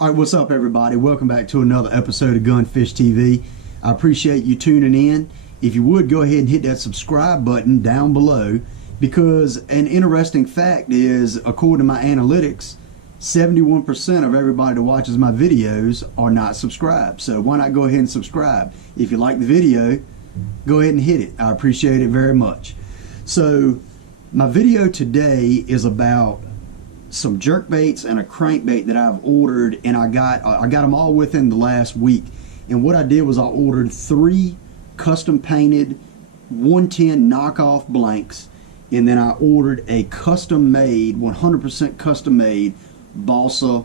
All right, what's up, everybody? Welcome back to another episode of Gunfish TV. I appreciate you tuning in. If you would, go ahead and hit that subscribe button down below, because an interesting fact is, according to my analytics, 71% of everybody that watches my videos are not subscribed. So why not go ahead and subscribe? If you like the video, go ahead and hit it. I appreciate it very much. So my video today is about some jerk baits and a crankbait that I've ordered, and I got them all within the last week. And what I did was I ordered 3 custom painted 110 knockoff blanks, and then I ordered a custom made, 100% custom made balsa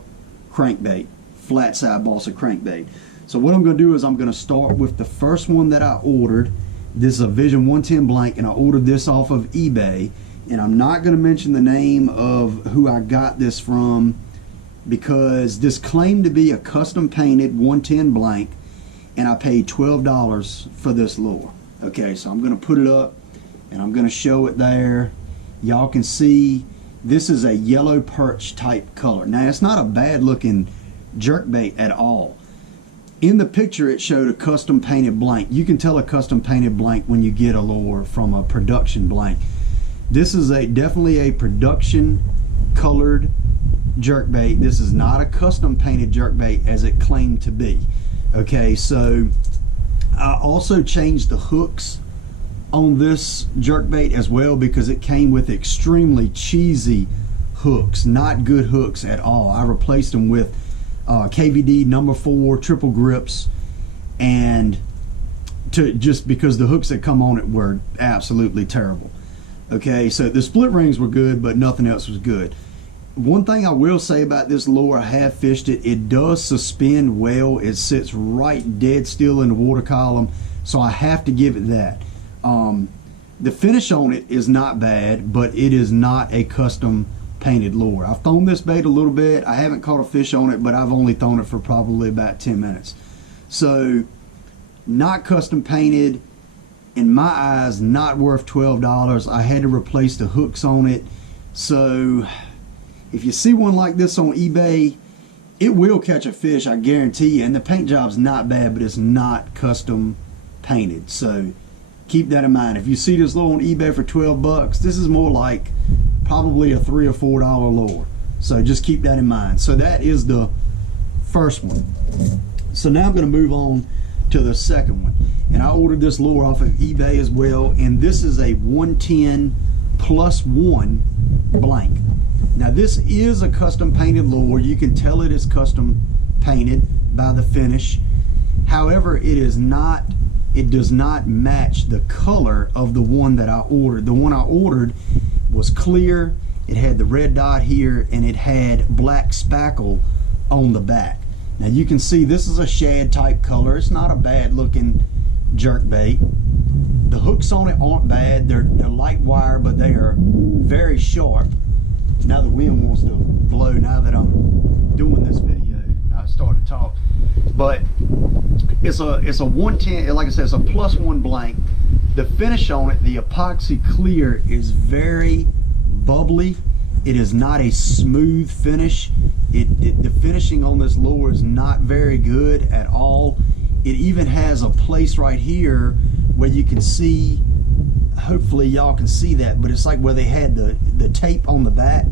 crankbait, flat side balsa crankbait. So what I'm going to do is I'm going to start with the first one that I ordered. This is a Vision 110 blank, and I ordered this off of eBay. And I'm not going to mention the name of who I got this from, because this claimed to be a custom painted 110 blank, and I paid $12 for this lure. Okay, so I'm going to put it up and I'm going to show it there. Y'all can see this is a yellow perch type color. Now, it's not a bad looking jerk bait at all. In the picture it showed a custom painted blank. You can tell a custom painted blank when you get a lure from a production blank. This is definitely a production colored jerkbait. This is not a custom painted jerkbait as it claimed to be. Okay, so I also changed the hooks on this jerkbait as well, because it came with extremely cheesy hooks, not good hooks at all. I replaced them with KVD number 4 triple grips, and just because the hooks that come on it were absolutely terrible. Okay, so the split rings were good, but nothing else was good. One thing I will say about this lure, I have fished it. It does suspend well. It sits right dead still in the water column, so I have to give it that. The finish on it is not bad, but it is not a custom painted lure. I've thrown this bait a little bit. I haven't caught a fish on it, but I've only thrown it for probably about 10 minutes. So, not custom painted. In my eyes, not worth $12. I had to replace the hooks on it. So if you see one like this on eBay, it will catch a fish, I guarantee you. And the paint job's not bad, but it's not custom painted. So keep that in mind. If you see this lure on eBay for 12 bucks, this is more like probably a $3 or $4 lure. So just keep that in mind. So that is the first one. So now I'm going to move on to the second one, and I ordered this lure off of eBay as well, and this is a 110 +1 blank. Now this is a custom painted lure. You can tell it is custom painted by the finish. However, it does not match the color of the one that I ordered. The one I ordered was clear, it had the red dot here, and it had black spackle on the back. Now you can see this is a shad type color. It's not a bad looking jerk bait. The hooks on it aren't bad. They're light wire, but they are very sharp. Now the wind wants to blow now that I'm doing this video. Now I start to talk. But it's a 110, like I said, it's a +1 blank. The finish on it, the epoxy clear, is very bubbly. It is not a smooth finish. The finishing on this lure is not very good at all. It even has a place right here where you can see, hopefully y'all can see that, but it's like where they had the tape on the back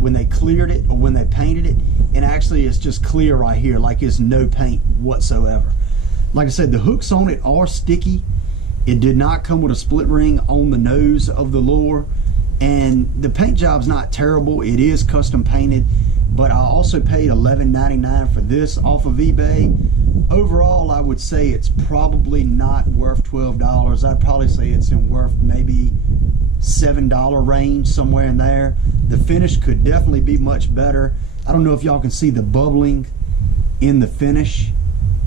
when they cleared it or when they painted it, and actually it's just clear right here, like it's no paint whatsoever. Like I said, the hooks on it are sticky. It did not come with a split ring on the nose of the lure. And the paint job's not terrible. It is custom painted, but I also paid $11.99 for this off of eBay. Overall, I would say it's probably not worth $12. I'd probably say it's worth maybe $7 range, somewhere in there. The finish could definitely be much better. I don't know if y'all can see the bubbling in the finish,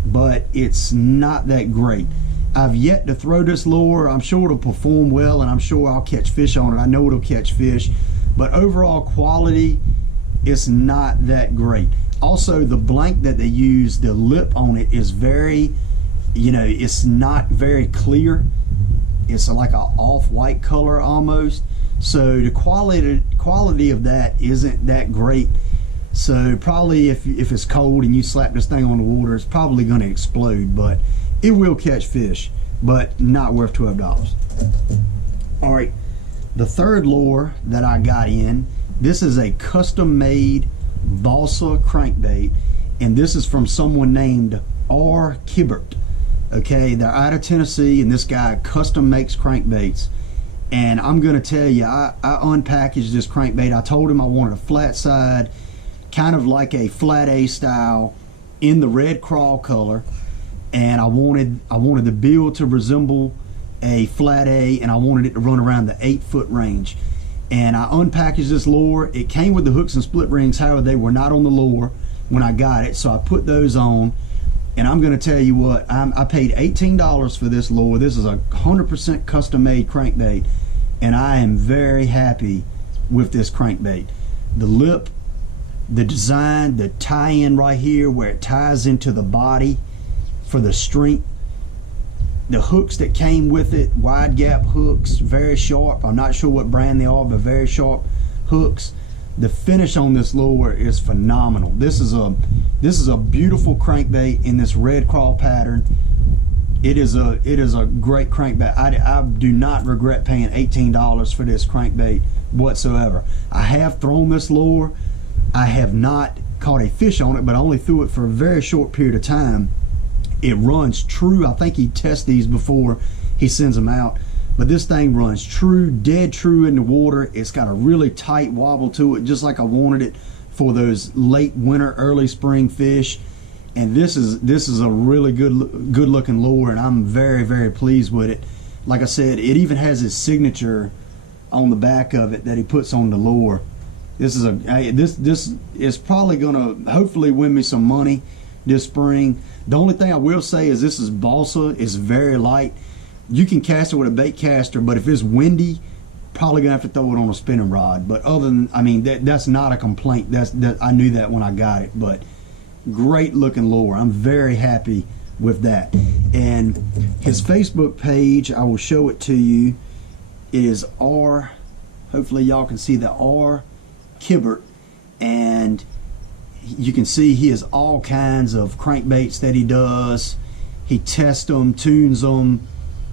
but it's not that great. I've yet to throw this lure. I'm sure it'll perform well, and I'm sure I'll catch fish on it. I know it'll catch fish, but overall quality, it's not that great. Also, the blank that they use, the lip on it is very, it's not very clear. It's like an off-white color almost. So the quality of that isn't that great. So probably if it's cold and you slap this thing on the water, it's probably going to explode, but it will catch fish, but not worth $12. All right, the third lure that I got in, this is a custom made balsa crankbait, and this is from someone named R. Kibbert. Okay, they're out of Tennessee, and this guy custom makes crankbaits. And I'm gonna tell you, I unpackaged this crankbait. I told him I wanted a flat side, kind of like a flat A style, in the red crawl color, and I wanted the bill to resemble a flat A, and I wanted it to run around the 8-foot range. And I unpackaged this lure. It came with the hooks and split rings, however they were not on the lure when I got it, so I put those on. And I'm going to tell you what, I paid $18 for this lure. This is a 100% custom made crankbait, and I am very happy with this crankbait. The lip, the design, the tie-in right here where it ties into the body for the strength, the hooks that came with it, wide gap hooks, very sharp. I'm not sure what brand they are, but very sharp hooks. The finish on this lure is phenomenal. This is a beautiful crankbait in this red crawl pattern. It is a great crankbait. I do not regret paying $18 for this crankbait whatsoever. I have thrown this lure. I have not caught a fish on it, but I only threw it for a very short period of time. It runs true. I think he tests these before he sends them out, but this thing runs true, dead true in the water. It's got a really tight wobble to it, just like I wanted it for those late winter, early spring fish. And this is a really good looking lure, and I'm very, very pleased with it. Like I said, it even has his signature on the back of it that he puts on the lure. This is probably gonna hopefully win me some money this spring. The only thing I will say is this is balsa. It's very light. You can cast it with a bait caster, but if it's windy, probably gonna have to throw it on a spinning rod. But other than, I mean, that's not a complaint. I knew that when I got it. But great looking lure. I'm very happy with that. And his Facebook page, I will show it to you, is R. Hopefully y'all can see the R. Kibbert, and you can see he has all kinds of crankbaits that he does. He tests them, tunes them,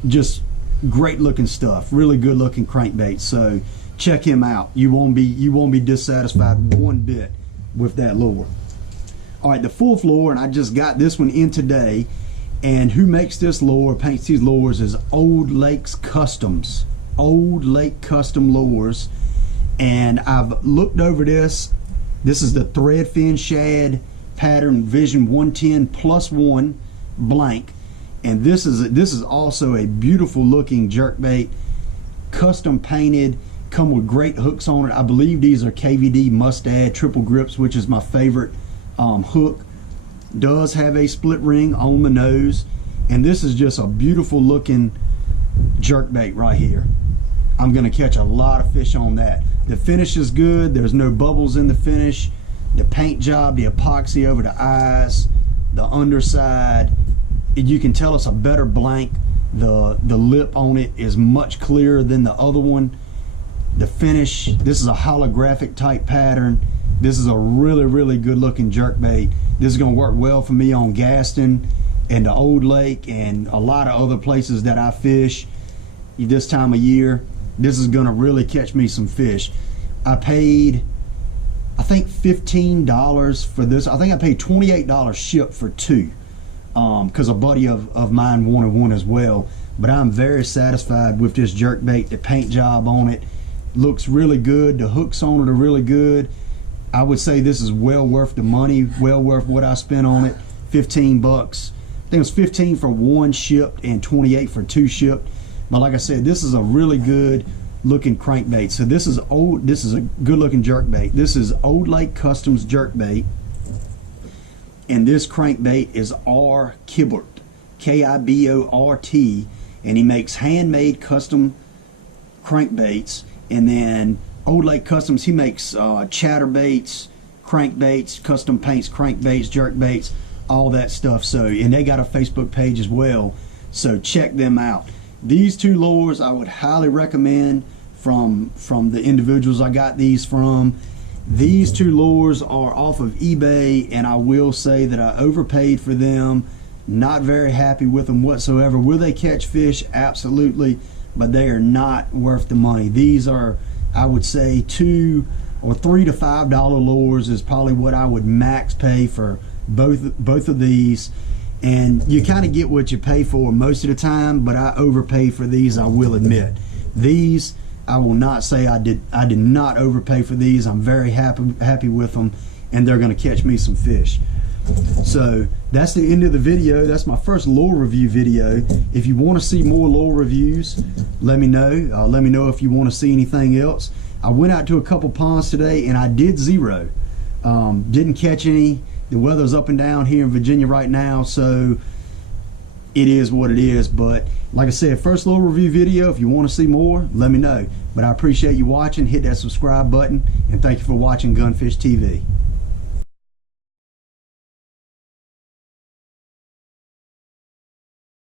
just great looking stuff. Really good looking crankbaits. So check him out. You won't be dissatisfied one bit with that lure. All right, the fourth lure, and I just got this one in today. And who makes this lure, paints these lures, is Old Lakes Customs. Old Lake Custom Lures. And I've looked over this. This is the Threadfin Shad pattern Vision 110+1 blank, and this is also a beautiful looking jerkbait, custom painted, come with great hooks on it. I believe these are KVD Mustad triple grips, which is my favorite hook. Does have a split ring on the nose, and this is just a beautiful looking jerkbait right here. I'm gonna catch a lot of fish on that. The finish is good. There's no bubbles in the finish. The paint job, the epoxy over the eyes, the underside, you can tell it's a better blank. The lip on it is much clearer than the other one. The finish, this is a holographic type pattern. This is a really, really good looking jerkbait. This is gonna work well for me on Gaston and the Old Lake and a lot of other places that I fish this time of year. This is gonna really catch me some fish. I paid, I think $15 for this. I think I paid $28 shipped for two, because a buddy of mine wanted one as well. But I'm very satisfied with this jerkbait. The paint job on it looks really good. The hooks on it are really good. I would say this is well worth the money, well worth what I spent on it. 15 bucks. I think it was 15 for one shipped and 28 for two shipped. But like I said, this is a really good looking crankbait. So this is a good looking jerkbait. This is Old Lake Customs jerkbait, and this crankbait is R. Kibbert, K-I-B-O-R-T, and he makes handmade custom crankbaits. And then Old Lake Customs, he makes chatterbaits, crankbaits, custom paints, crankbaits, jerkbaits, all that stuff. So, and they got a Facebook page as well, so check them out. These two lures I would highly recommend from the individuals I got these from. These two lures are off of eBay, and I will say that I overpaid for them. Not very happy with them whatsoever. Will they catch fish? Absolutely, but they are not worth the money. These are, I would say, $2 or $3 to $5 lures is probably what I would max pay for both of these. And you kind of get what you pay for most of the time, but I overpay for these, I will admit. These, I will not say I did not overpay for these. I'm very happy with them, and they're going to catch me some fish. So that's the end of the video. That's my first lure review video. If you want to see more lure reviews, let me know. Let me know if you want to see anything else. I went out to a couple ponds today and I did zero. Didn't catch any. The weather's up and down here in Virginia right now, so it is what it is. But like I said, first lure review video. If you want to see more, let me know. But I appreciate you watching. Hit that subscribe button, and thank you for watching Gunfish TV.